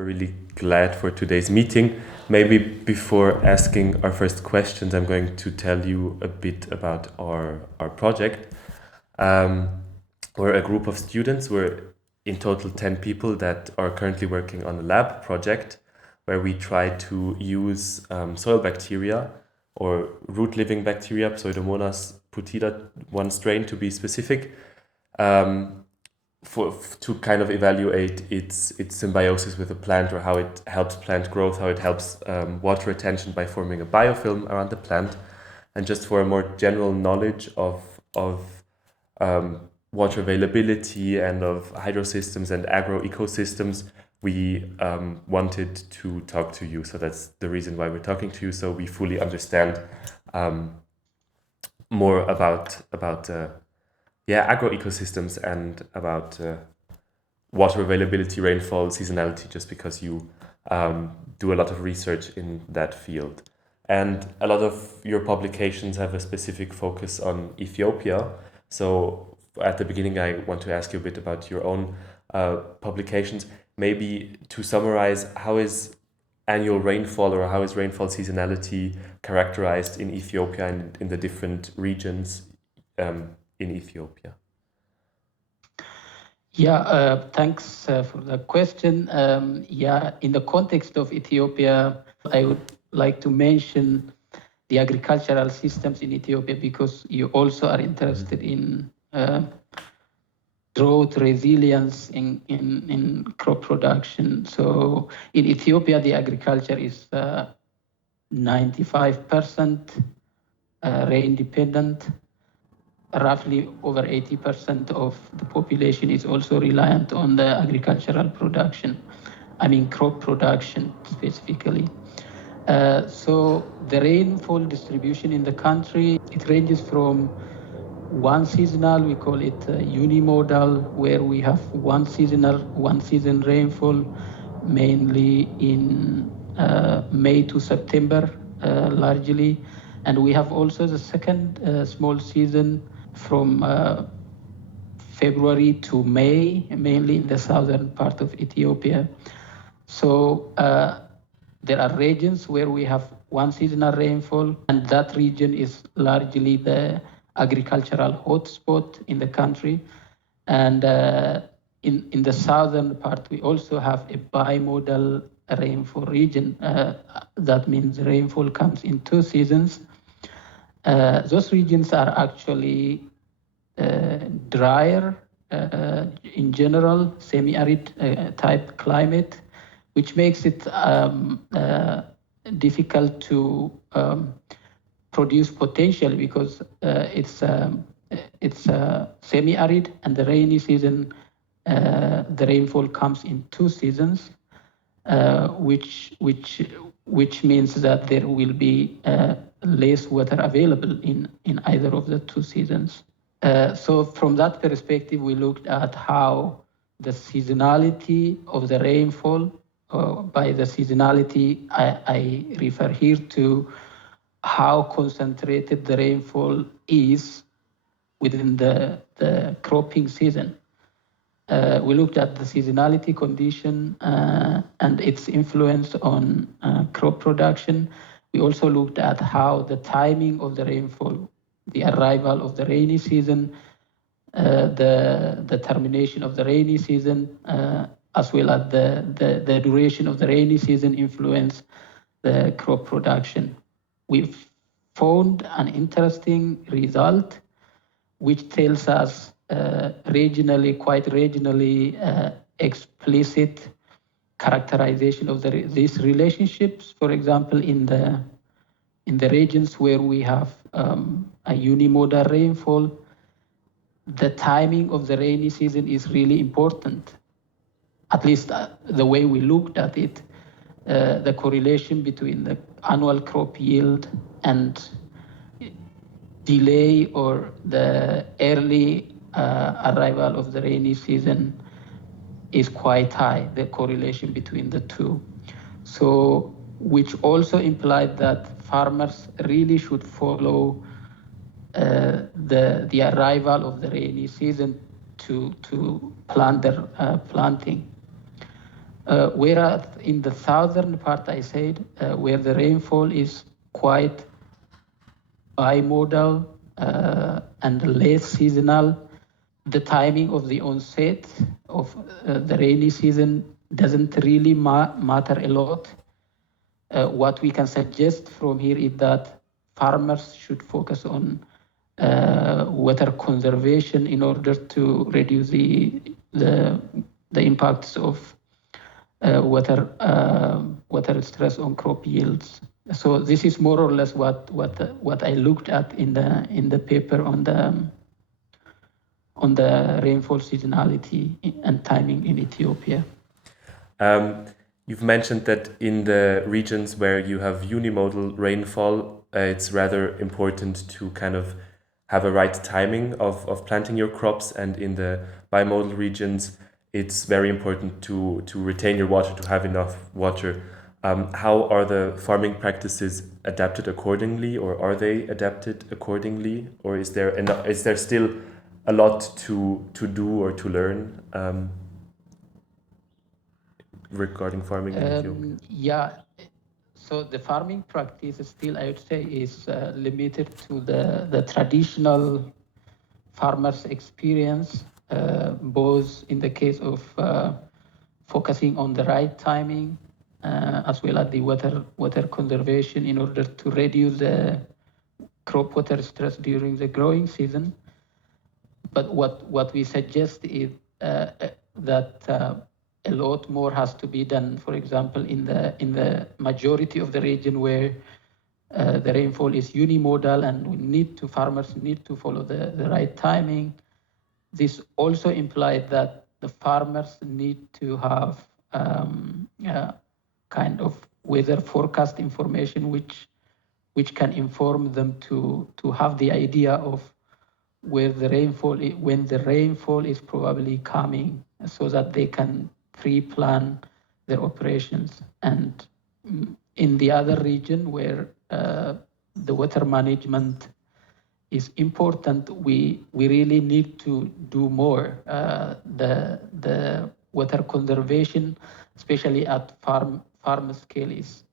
We're really glad for today's meeting. Maybe before asking our first questions, I'm going to tell you a bit about our project. We're a group of students. We're in total 10 people that are currently working on a lab project where we try to use soil bacteria or root-living bacteria, Pseudomonas putida, one strain to be specific, to kind of evaluate its symbiosis with a plant, or how it helps plant growth, how it helps water retention by forming a biofilm around the plant, and just for a more general knowledge of water availability and of hydrosystems and agroecosystems, we wanted to talk to you. So that's the reason why we're talking to you, so we fully understand more about agroecosystems and about water availability, rainfall, seasonality, just because you do a lot of research in that field. And a lot of your publications have a specific focus on Ethiopia. So at the beginning, I want to ask you a bit about your own publications. Maybe to summarize, how is annual rainfall, or how is rainfall seasonality characterized in Ethiopia and in the different regions in Ethiopia? Thanks for the question. In the context of Ethiopia, I would like to mention the agricultural systems in Ethiopia, because you also are interested in drought resilience in crop production. So in Ethiopia, the agriculture is 95% rain dependent. Roughly over 80% of the population is also reliant on the agricultural production. I mean crop production specifically. So the rainfall distribution in the country, it ranges from one seasonal, we call it unimodal, where we have one season rainfall, mainly in May to September, largely. And we have also the second small season from February to May, mainly in the southern part of Ethiopia. So there are regions where we have one seasonal rainfall, and that region is largely the agricultural hotspot in the country. And in the southern part, we also have a bimodal rainfall region. That means rainfall comes in two seasons. Those regions are actually drier, in general, semi-arid type climate, which makes it difficult to produce potential, because it's semi-arid, and the rainy season, the rainfall comes in two seasons, which means that there will be less water available in either of the two seasons. So from that perspective, we looked at how the seasonality of the rainfall, by the seasonality, I refer here to how concentrated the rainfall is within the cropping season. We looked at the seasonality condition and its influence on crop production. We also looked at how the timing of the rainfall, the arrival of the rainy season, the termination of the rainy season, as well as the duration of the rainy season influence the crop production. We've found an interesting result, which tells us quite regionally explicit characterization of these relationships. For example, in the regions where we have a unimodal rainfall, the timing of the rainy season is really important. At least the way we looked at it, the correlation between the annual crop yield and delay or the early arrival of the rainy season is quite high, the correlation between the two. So, which also implied that farmers really should follow the arrival of the rainy season to plan their planting. Whereas in the southern part, I said, where the rainfall is quite bimodal and less seasonal, the timing of the onset of the rainy season doesn't really matter a lot. What we can suggest from here is that farmers should focus on water conservation in order to reduce the impacts of water stress on crop yields. So this is more or less what I looked at in the paper on the rainfall seasonality and timing in Ethiopia. You've mentioned that in the regions where you have unimodal rainfall, it's rather important to kind of have a right timing of planting your crops, and in the bimodal regions, it's very important to retain your water, to have enough water. How are the farming practices adapted accordingly, or are they adapted accordingly, or is there still a lot to do or to learn regarding farming in Ethiopia? Yeah, so the farming practice still, I would say, is limited to the traditional farmers' experience, both in the case of focusing on the right timing, as well as the water conservation in order to reduce the crop water stress during the growing season. But what we suggest is that a lot more has to be done. For example, in the majority of the region where the rainfall is unimodal and farmers need to follow the right timing. This also implies that the farmers need to have kind of weather forecast information which can inform them to have the idea of when the rainfall is probably coming, so that they can pre-plan their operations. And in the other region where the water management is important, we really need to do more. The water conservation, especially at farm scale, is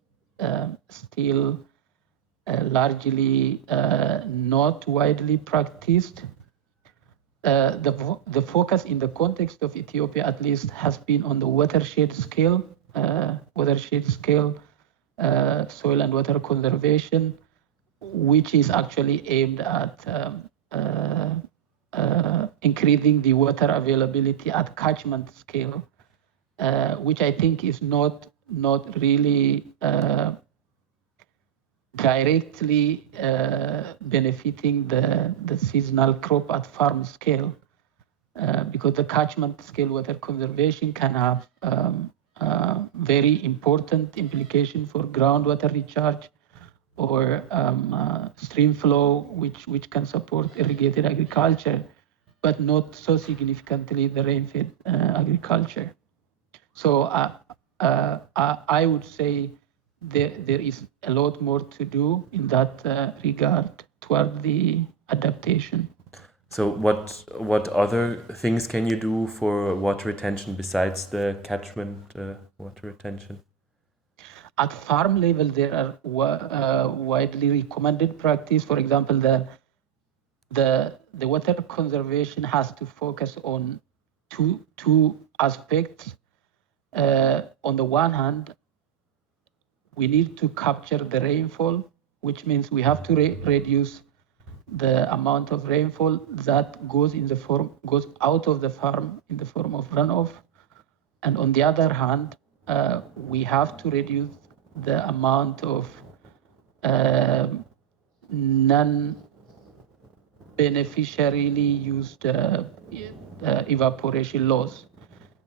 still largely not widely practiced. The focus in the context of Ethiopia, at least, has been on the watershed scale, soil and water conservation, which is actually aimed at increasing the water availability at catchment scale, which I think is not really directly benefiting the seasonal crop at farm scale, because the catchment scale water conservation can have very important implication for groundwater recharge or stream flow, which can support irrigated agriculture, but not so significantly the rain-fed agriculture. So I would say there is a lot more to do in that regard toward the adaptation. So what other things can you do for water retention besides the catchment water retention? At farm level, there are widely recommended practice. For example, the water conservation has to focus on two aspects. On the one hand, we need to capture the rainfall, which means we have to reduce the amount of rainfall that goes out of the farm in the form of runoff. And on the other hand, we have to reduce the amount of non-beneficiarily used evaporation loss.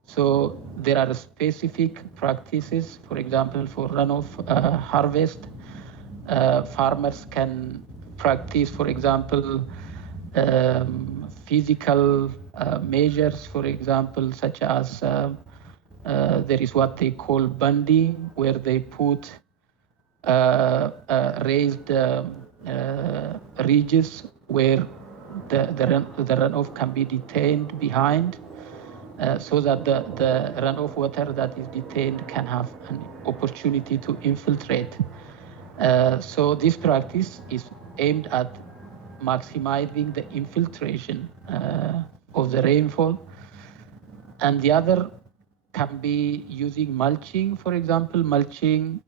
So there are specific practices, for example, for runoff harvest. Farmers can practice, for example, physical measures, for example, such as there is what they call bunding, where they put raised ridges where the runoff can be detained behind. so that the runoff water that is detained can have an opportunity to infiltrate. So this practice is aimed at maximizing the infiltration of the rainfall. And the other can be using mulching, for example, mulching,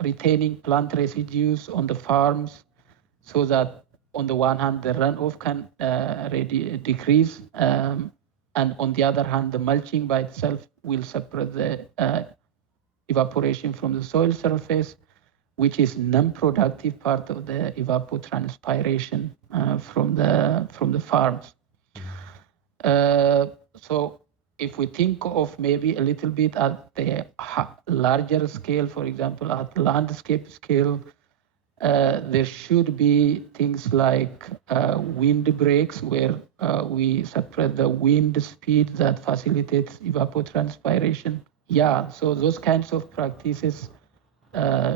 retaining plant residues on the farms so that on the one hand, the runoff can decrease. And on the other hand, the mulching by itself will separate the evaporation from the soil surface, which is non-productive part of the evapotranspiration from the farms. So if we think of maybe a little bit at the larger scale, for example, at landscape scale, there should be things like wind breaks where we separate the wind speed that facilitates evapotranspiration. Yeah, so those kinds of practices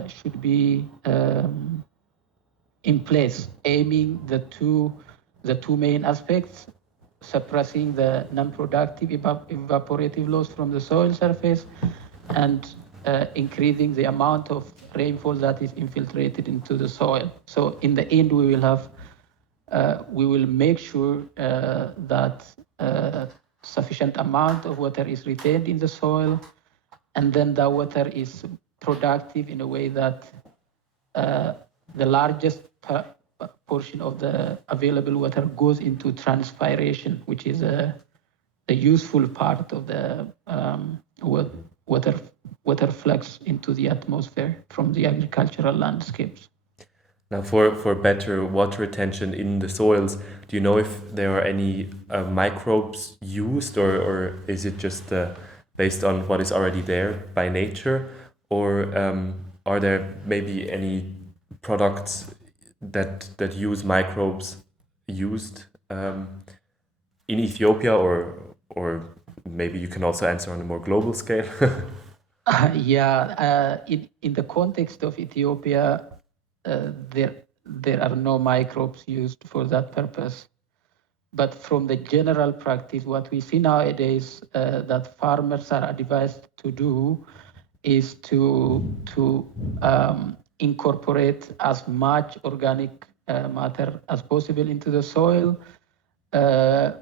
should be in place, aiming the two main aspects, suppressing the non-productive evaporative loss from the soil surface and increasing the amount of rainfall that is infiltrated into the soil. So in the end, we will make sure that sufficient amount of water is retained in the soil, and then the water is productive in a way that the largest portion of the available water goes into transpiration, which is a useful part of the water flux into the atmosphere from the agricultural landscapes. Now, for better water retention in the soils, do you know if there are any microbes used, or is it just based on what is already there by nature, or are there maybe any products that use microbes used in Ethiopia, or maybe you can also answer on a more global scale? Yeah, in the context of Ethiopia, there are no microbes used for that purpose. But from the general practice, what we see nowadays that farmers are advised to do is to incorporate as much organic matter as possible into the soil,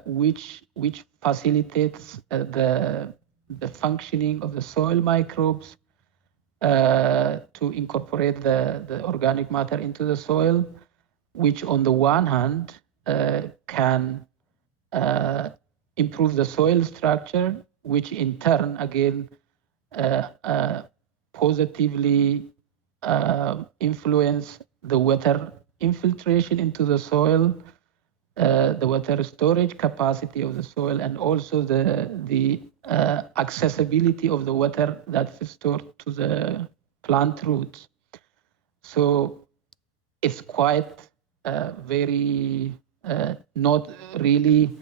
which facilitates the functioning of the soil microbes to incorporate the organic matter into the soil, which on the one hand can improve the soil structure, which in turn again positively influence the water infiltration into the soil, the water storage capacity of the soil, and also the accessibility of the water that is stored to the plant roots. So it's quite very not really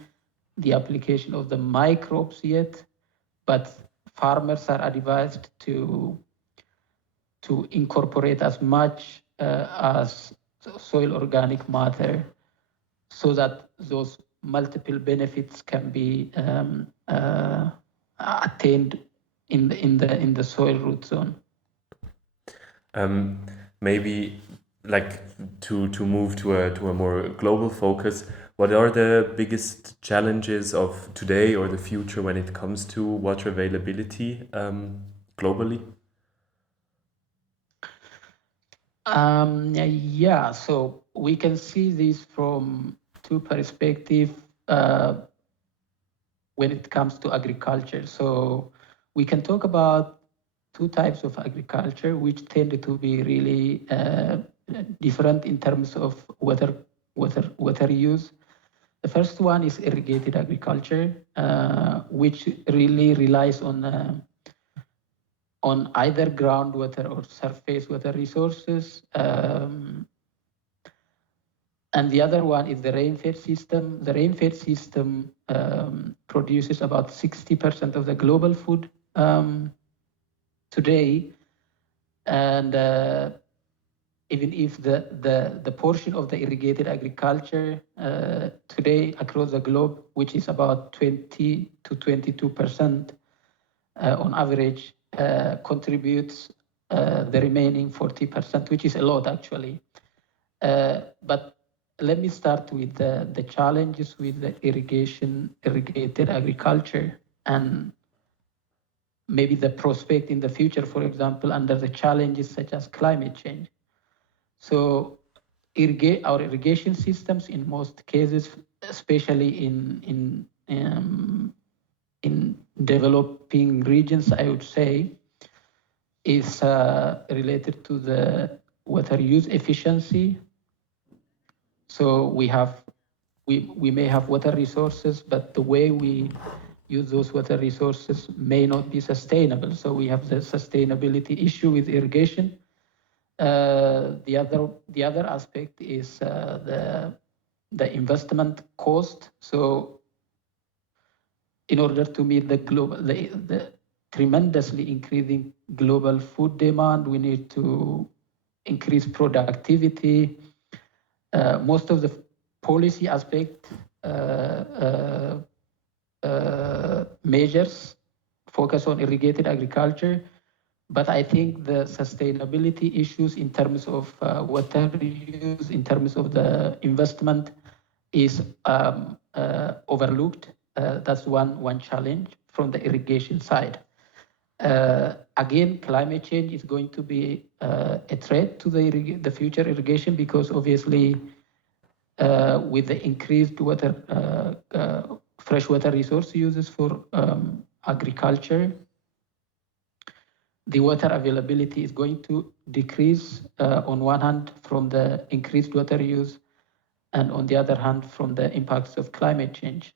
the application of the microbes yet, but farmers are advised to incorporate as much as soil organic matter so that those multiple benefits can be attained in the soil root zone. Maybe like to move to a more global focus, what are the biggest challenges of today or the future when it comes to water availability globally? Yeah, so we can see this from two perspectives when it comes to agriculture. So we can talk about two types of agriculture which tend to be really different in terms of water use. The first one is irrigated agriculture, which really relies on either groundwater or surface water resources. And the other one is the rain-fed system. The rain-fed system produces about 60% of the global food today. And even if the portion of the irrigated agriculture today across the globe, which is about 20 to 22% on average, contributes the remaining 40%, which is a lot actually. But let me start with the challenges with the irrigated agriculture, and maybe the prospect in the future, for example, under the challenges such as climate change. So our irrigation systems in most cases, especially in developing regions, I would say, is related to the water use efficiency. So we may have water resources, but the way we use those water resources may not be sustainable. So we have the sustainability issue with irrigation. The other aspect is the investment cost. So in order to meet the tremendously increasing global food demand, we need to increase productivity. Most of the policy aspect measures focus on irrigated agriculture, but I think the sustainability issues in terms of water use, in terms of the investment, is overlooked. That's one challenge from the irrigation side. Again, climate change is going to be a threat to the future irrigation, because obviously with the increased freshwater resource uses for agriculture, the water availability is going to decrease on one hand from the increased water use, and on the other hand from the impacts of climate change.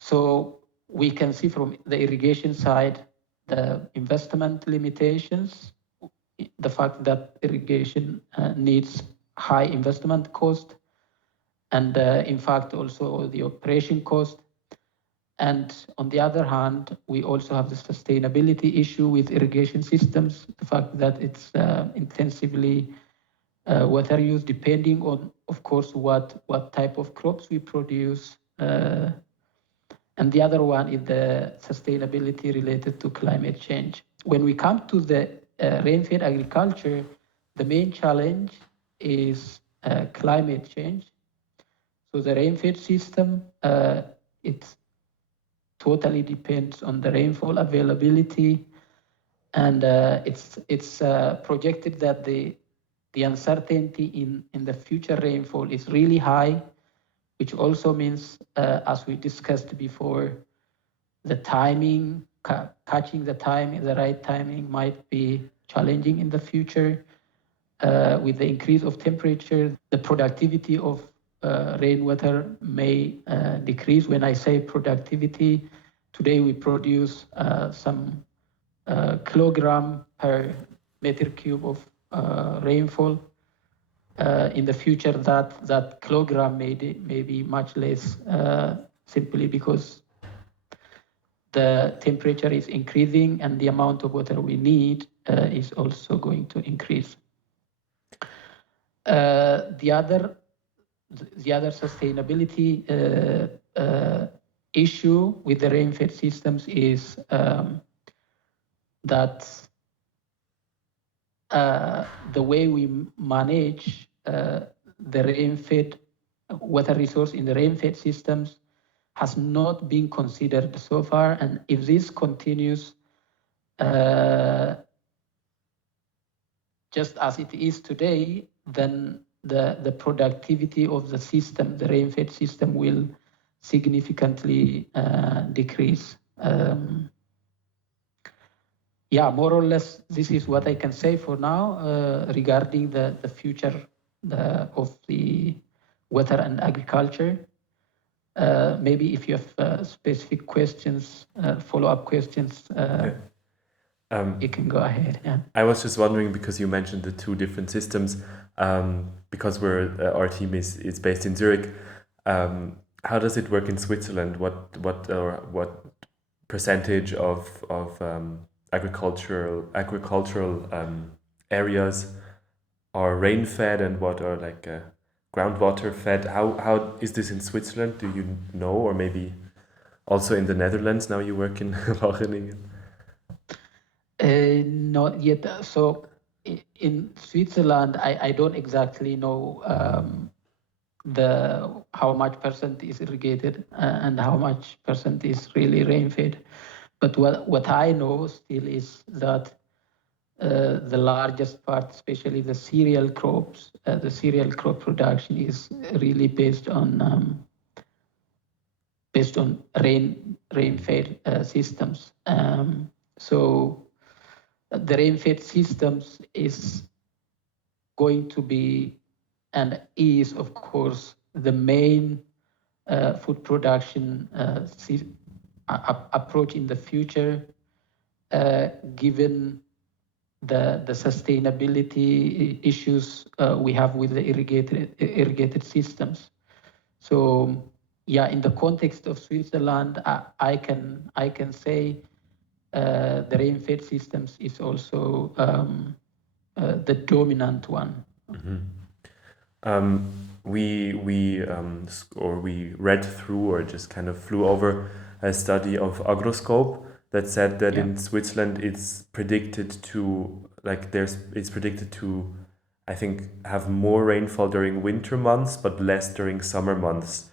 So we can see from the irrigation side the investment limitations, the fact that irrigation needs high investment cost, and in fact also the operation cost. And on the other hand, we also have the sustainability issue with irrigation systems, the fact that it's intensively water use, depending on, of course, what type of crops we produce. And the other one is the sustainability related to climate change. When we come to the rain-fed agriculture, the main challenge is climate change. So the rain-fed system, it totally depends on the rainfall availability, and it's projected that the uncertainty in the future rainfall is really high, which also means, as we discussed before, the timing, catching the right timing might be challenging in the future. With the increase of temperature, the productivity of rainwater may decrease. When I say productivity, today we produce some kilogram per meter cube of rainfall. In the future, that kilogram may be much less, simply because the temperature is increasing and the amount of water we need is also going to increase. The other sustainability issue with the rain-fed systems is that the way we manage the rain-fed water resource in the rain-fed systems has not been considered so far, and if this continues just as it is today, then the productivity of the system, the rain-fed system, will significantly decrease. Yeah, more or less, this is what I can say for now regarding the future of the water and agriculture. Maybe if you have specific questions, follow-up questions, you can go ahead. Yeah. I was just wondering, because you mentioned the two different systems, because our team is based in Zurich. How does it work in Switzerland? What percentage of agricultural areas are rain fed and what are like groundwater fed. How is this in Switzerland? Do you know, or maybe also in the Netherlands? Now you work in Wageningen. Not yet. So in Switzerland, I don't exactly know how much percent is irrigated and how much percent is really rain fed. But what I know still is that the largest part, especially the cereal crops, the cereal crop production is really based on rain fed systems. So the rain fed systems is going to be and is, of course, the main food production approach in the future, given the sustainability issues we have with the irrigated systems. So yeah, in the context of Switzerland, I can say the rain-fed systems is also the dominant one. We read through or just kind of flew over a study of Agroscope that said that in Switzerland it's predicted to I think have more rainfall during winter months but less during summer months.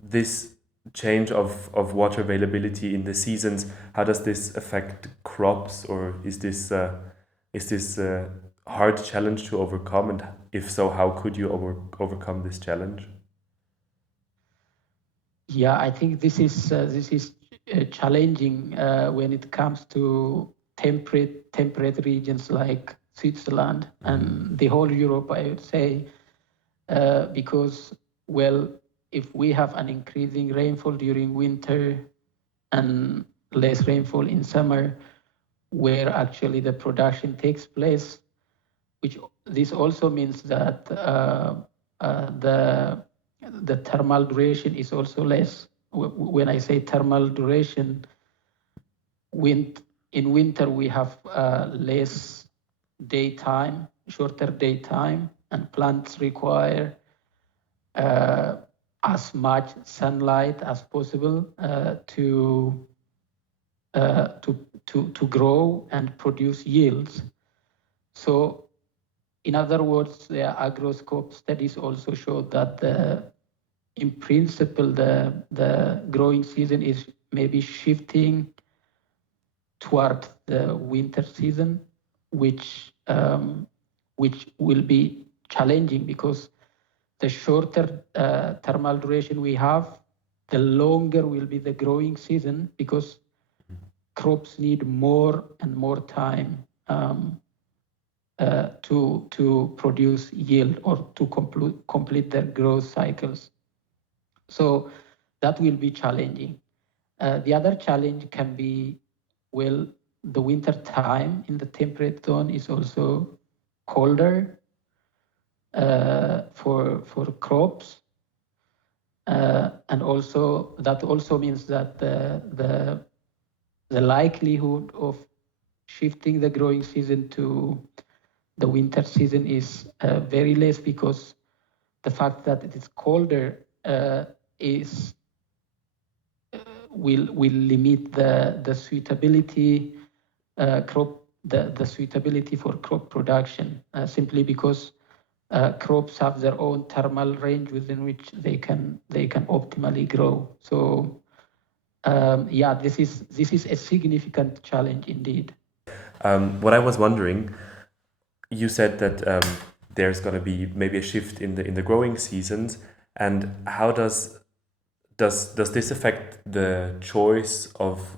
This change of water availability in the seasons, how does this affect crops, or is this a hard challenge to overcome, and if so, how could you overcome this challenge? Yeah, I think this is challenging when it comes to temperate regions like Switzerland and the whole Europe, I would say, because if we have an increasing rainfall during winter and less rainfall in summer, where actually the production takes place, which this also means that the thermal duration is also less. When I say thermal duration, in winter we have less daytime, shorter daytime, and plants require as much sunlight as possible to grow and produce yields. So, in other words, the agroscope studies also show that in principle the growing season is maybe shifting toward the winter season, which will be challenging because the shorter thermal duration we have, the longer will be the growing season because crops need more and more time to produce yield or to complete their growth cycles. So that will be challenging. The other challenge can be, the winter time in the temperate zone is also colder for crops. And also that also means that the likelihood of shifting the growing season to the winter season is very less, because the fact that it is colder will limit the suitability the suitability for crop production, simply because crops have their own thermal range within which they can optimally grow. So this is a significant challenge indeed. What I was wondering, you said that there's going to be maybe a shift in the growing seasons, and how does this affect the choice of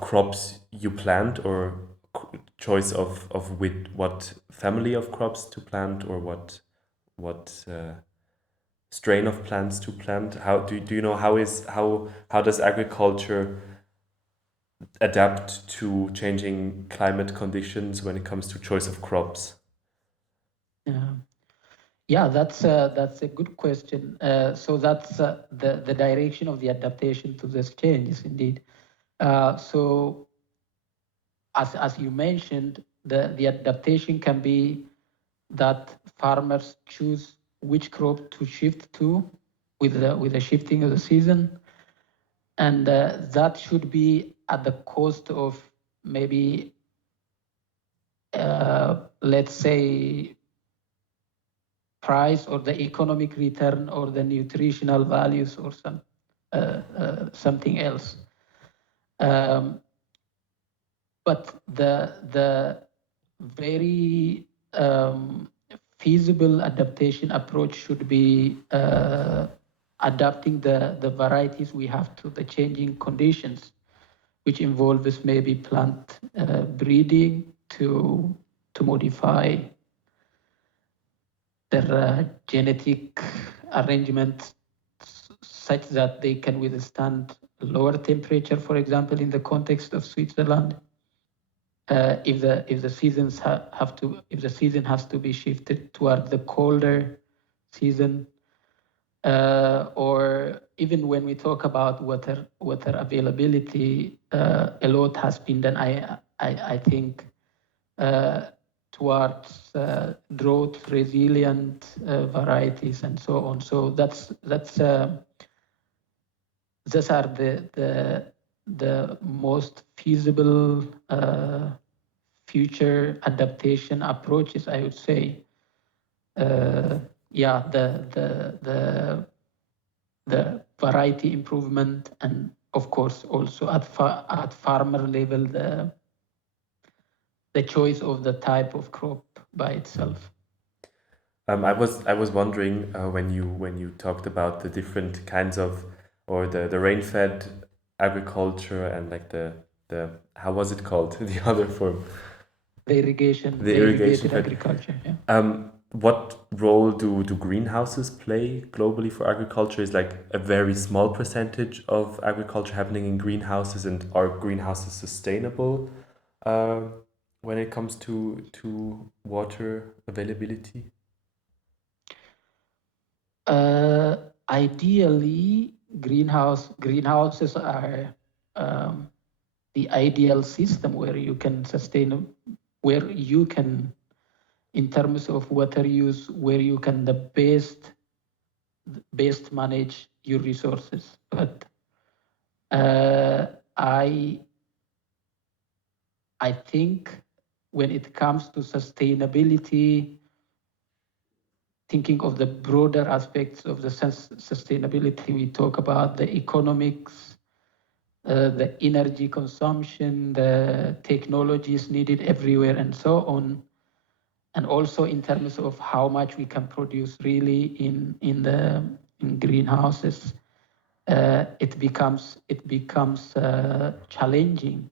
crops you plant, or choice of with what family of crops to plant, or what strain of plants to plant? How do you know how does agriculture adapt to changing climate conditions when it comes to choice of crops? Yeah, that's a good question. So that's the direction of the adaptation to this changes indeed. So as you mentioned, the adaptation can be that farmers choose which crop to shift to with the shifting of the season, and that should be at the cost of maybe let's say price or the economic return or the nutritional values or something else. But the very feasible adaptation approach should be adapting the varieties we have to the changing conditions, which involves maybe plant breeding to modify their genetic arrangement such that they can withstand lower temperature, for example, in the context of Switzerland. If the seasons if the season has to be shifted toward the colder season, or even when we talk about water availability, a lot has been done. I think towards drought resilient varieties and so on. So those are the most feasible future adaptation approaches, I would say. Yeah, the variety improvement, and of course also at farmer level the choice of the type of crop by itself. I was wondering when you talked about the different kinds of or the rain-fed agriculture and like the how was it called the other form, The irrigation, the the irrigation irrigated fed. agriculture. Yeah. What role do greenhouses play globally for agriculture? Is like a very small percentage of agriculture happening in greenhouses, and are greenhouses sustainable uh, when it comes to water availability? Ideally, greenhouses are the ideal system where you can sustain, where you can, in terms of water use, where you can the best manage your resources. But I think when it comes to sustainability, thinking of the broader aspects of the sustainability, we talk about the economics, the energy consumption, the technologies needed everywhere, and so on. And also in terms of how much we can produce really in greenhouses, it becomes challenging.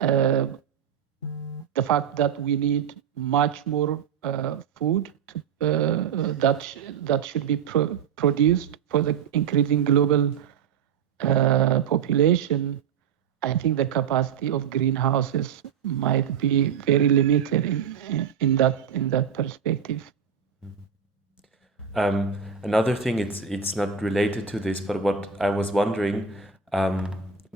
The fact that we need much more food that should be produced for the increasing global population, I think the capacity of greenhouses might be very limited in that perspective. Another thing, it's not related to this, but what I was wondering, um,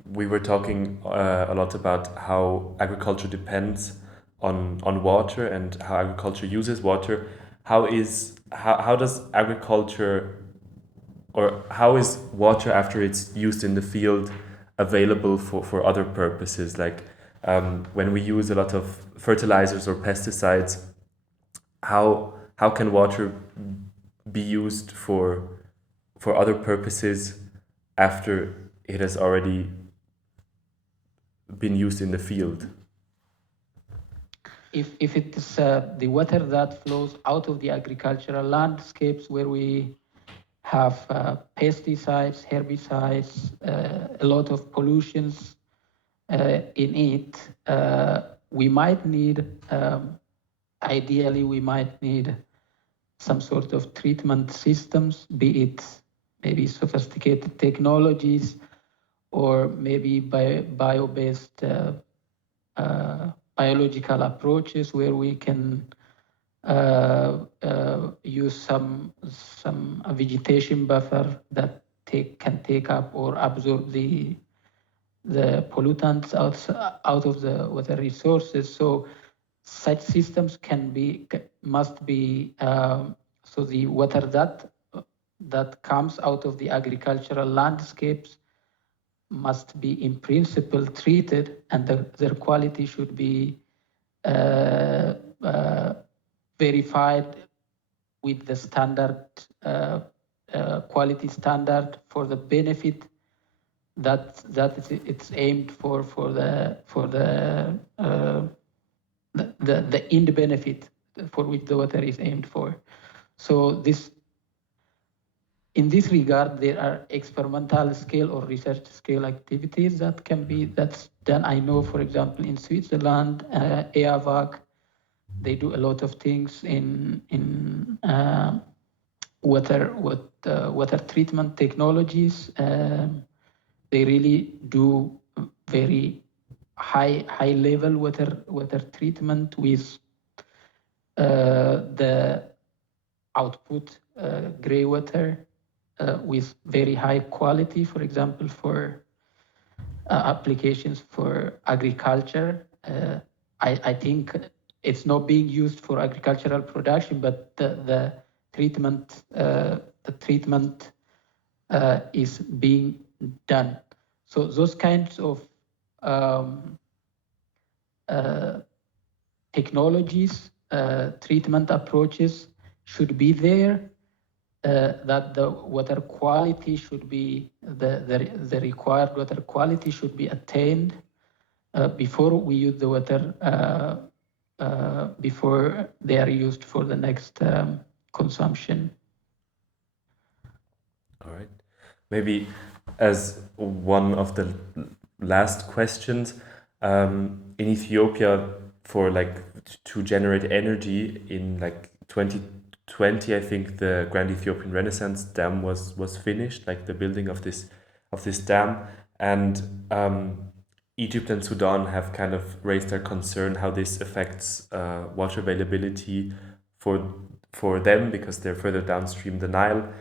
we were talking a lot about how agriculture depends on water and how agriculture uses water. How does agriculture, or how is water after it's used in the field available for other purposes? Like when we use a lot of fertilizers or pesticides, how can water be used for other purposes after it has already been used in the field? If it is the water that flows out of the agricultural landscapes where we have pesticides, herbicides, a lot of pollutions in it, we might need, ideally, we might need some sort of treatment systems, be it maybe sophisticated technologies or maybe bio-based biological approaches where we can use some vegetation buffer that can take up or absorb the pollutants out of the water resources. So such systems must be so the water that comes out of the agricultural landscapes must be in principle treated, and their quality should be verified with the standard quality standard for the benefit that it's aimed for the end benefit for which the water is aimed for. So in this regard, there are experimental scale or research scale activities that's done. I know, for example, in Switzerland, EAVAC, they do a lot of things in water treatment technologies. They really do very high level water treatment with the output gray water with very high quality, for example, for applications for agriculture. I think it's not being used for agricultural production, but the treatment is being done. So those kinds of technologies, treatment approaches should be there. That the water quality should be the required water quality should be attained before we use the water before they are used for the next consumption. All right. Maybe as one of the last questions, in Ethiopia, for to generate energy in 2020, I think the Grand Ethiopian Renaissance Dam was finished, the building of this dam, and Egypt and Sudan have kind of raised their concern how this affects water availability for them because they're further downstream the Nile.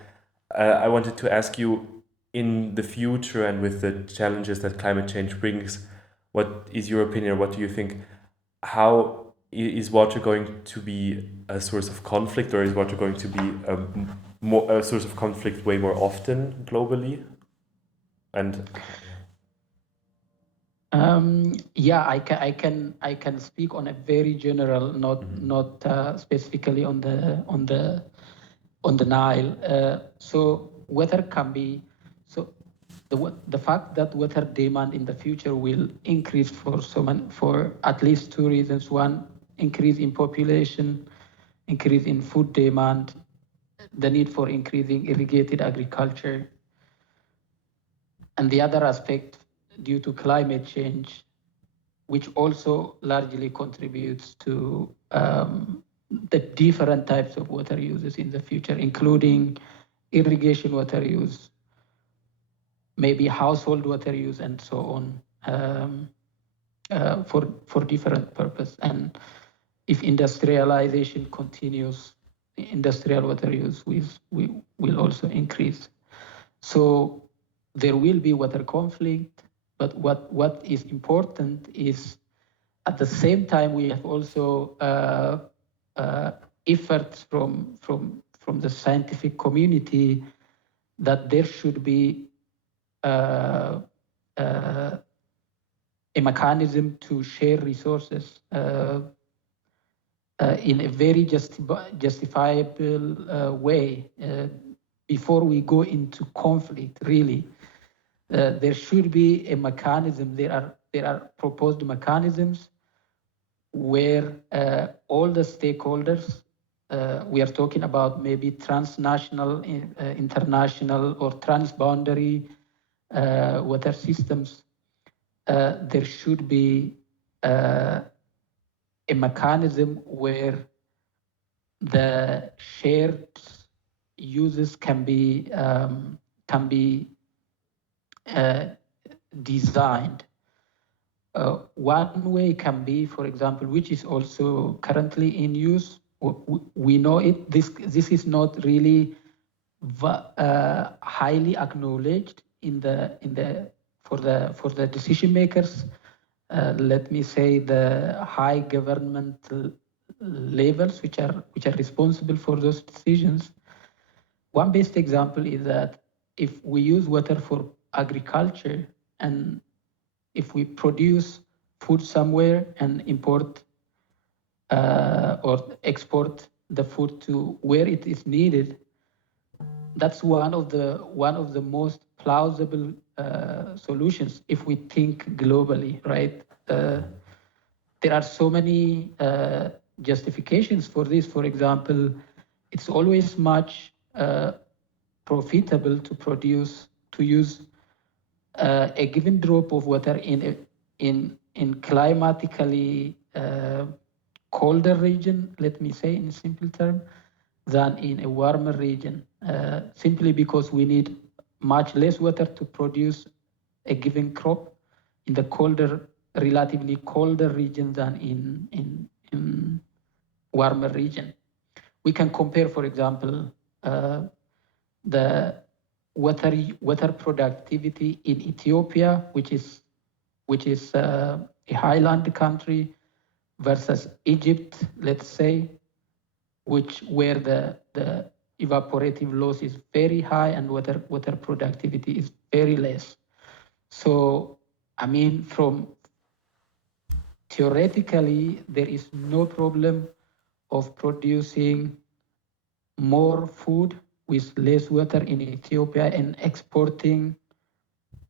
I wanted to ask you, in the future and with the challenges that climate change brings, what is your opinion? What do you think? How is water going to be a source of conflict, or is water going to be a source of conflict way more often globally? And I can speak on a very general, not specifically on the Nile. So water can be the fact that water demand in the future will increase for at least two reasons. One, increase in population, increase in food demand, the need for increasing irrigated agriculture, and the other aspect due to climate change, which also largely contributes to the different types of water uses in the future, including irrigation water use, maybe household water use, and so on, for different purpose. And if industrialization continues, industrial water use will also increase. So there will be water conflict, but what is important is at the same time we have also efforts from the scientific community that there should be a mechanism to share resources in a very justifiable way before we go into conflict. Really, there should be a mechanism. There are proposed mechanisms where all the stakeholders, we are talking about maybe transnational, international, or transboundary water systems. There should be a mechanism where the shared uses can be designed. One way can be, for example, which is also currently in use. We know it. This is not really highly acknowledged for the decision makers let me say, the high government levels which are responsible for those decisions. One best example is that if we use water for agriculture, and if we produce food somewhere and import or export the food to where it is needed, that's one of the most plausible solutions if we think globally, right? There are so many justifications for this. For example, it's always much profitable to use a given drop of water in climatically colder region, let me say in simple term, than in a warmer region, simply because we need much less water to produce a given crop in the relatively colder region than in warmer region. We can compare, for example, the water productivity in Ethiopia, which is a highland country, versus Egypt, let's say, where the evaporative loss is very high and water productivity is very less. So, I mean, from theoretically, there is no problem of producing more food with less water in Ethiopia and exporting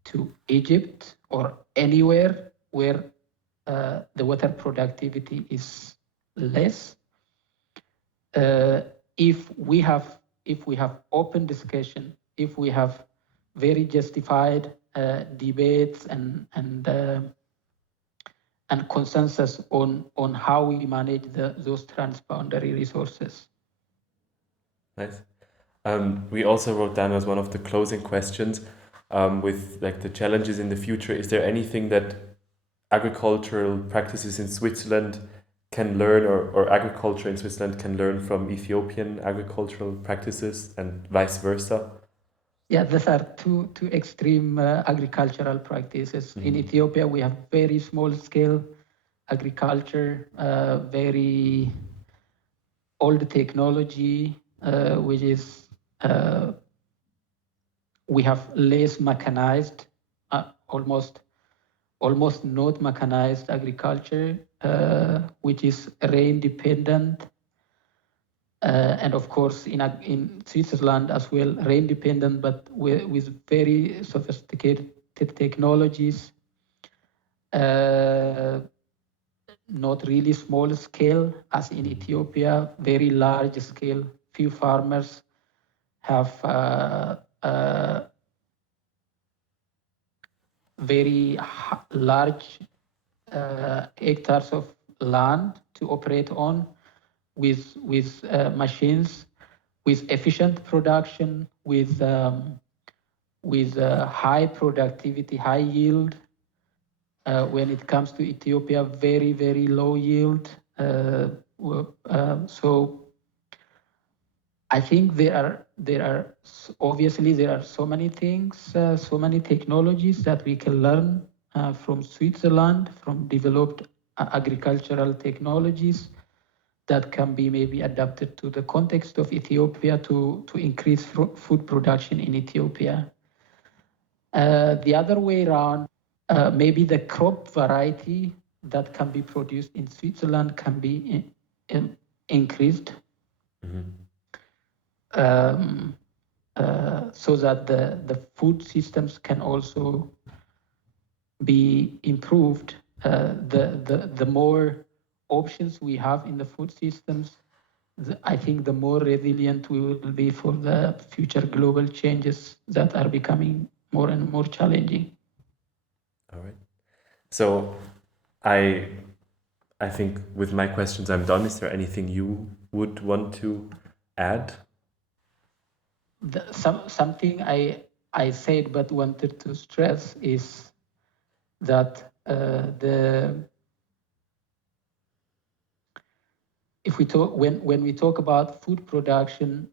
to Egypt or anywhere where the water productivity is less. If we have open discussion, if we have very justified debates and consensus on how we manage those transboundary resources. Nice. We also wrote down as one of the closing questions, with like the challenges in the future. Is there anything that agricultural practices in Switzerland can learn, or agriculture in Switzerland can learn from Ethiopian agricultural practices and vice versa? Yeah, these are two extreme agricultural practices. In Ethiopia, we have very small scale agriculture, very old technology, which is we have less mechanized, almost not mechanized agriculture, which is rain dependent. And of course, in Switzerland as well, rain dependent, but with very sophisticated technologies, not really small scale as in Ethiopia, very large scale. Few farmers have very large hectares of land to operate on with machines, with efficient production, with high productivity, high yield. When it comes to Ethiopia, very, very low yield. So I think there are obviously there are so many things, so many technologies that we can learn from Switzerland, from developed agricultural technologies that can be maybe adapted to the context of Ethiopia to increase food production in Ethiopia. The other way around, maybe the crop variety that can be produced in Switzerland can be increased, so that the food systems can also be improved. The more options we have in the food systems, I think the more resilient we will be for the future global changes that are becoming more and more challenging. All right. So I think with my questions I'm done. Is there anything you would want to add? Something I said but wanted to stress is that if we talk when we talk about food production,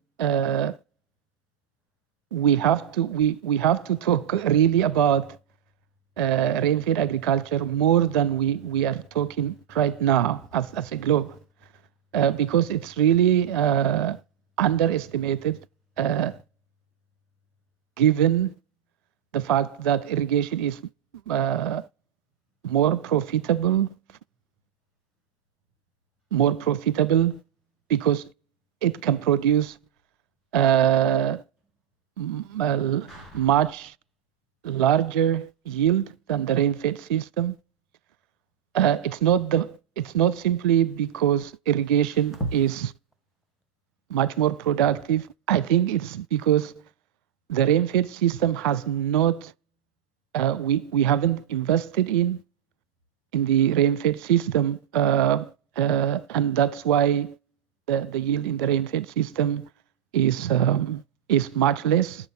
we have to talk really about rainfed agriculture more than we are talking right now as a globe, because it's really underestimated, given the fact that irrigation is more profitable because it can produce a much larger yield than the rain-fed system. It's not simply because irrigation is much more productive. I think it's because the rain-fed system has not, we haven't invested in the rain-fed system, and that's why the yield in the rain-fed system is much less,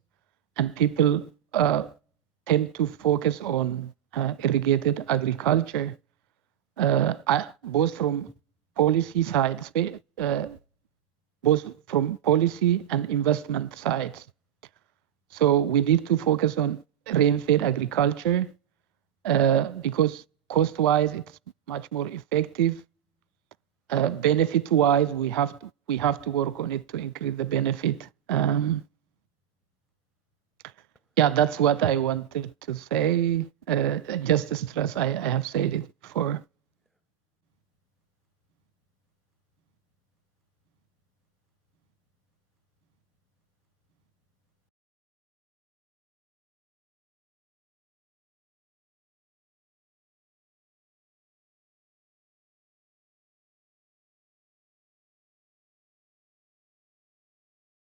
and people tend to focus on irrigated agriculture, both from policy sides, both from policy and investment sides. So we need to focus on rain-fed agriculture because cost-wise it's much more effective. Benefit-wise, we have to work on it to increase the benefit. Yeah, that's what I wanted to say. Just to stress, I have said it before.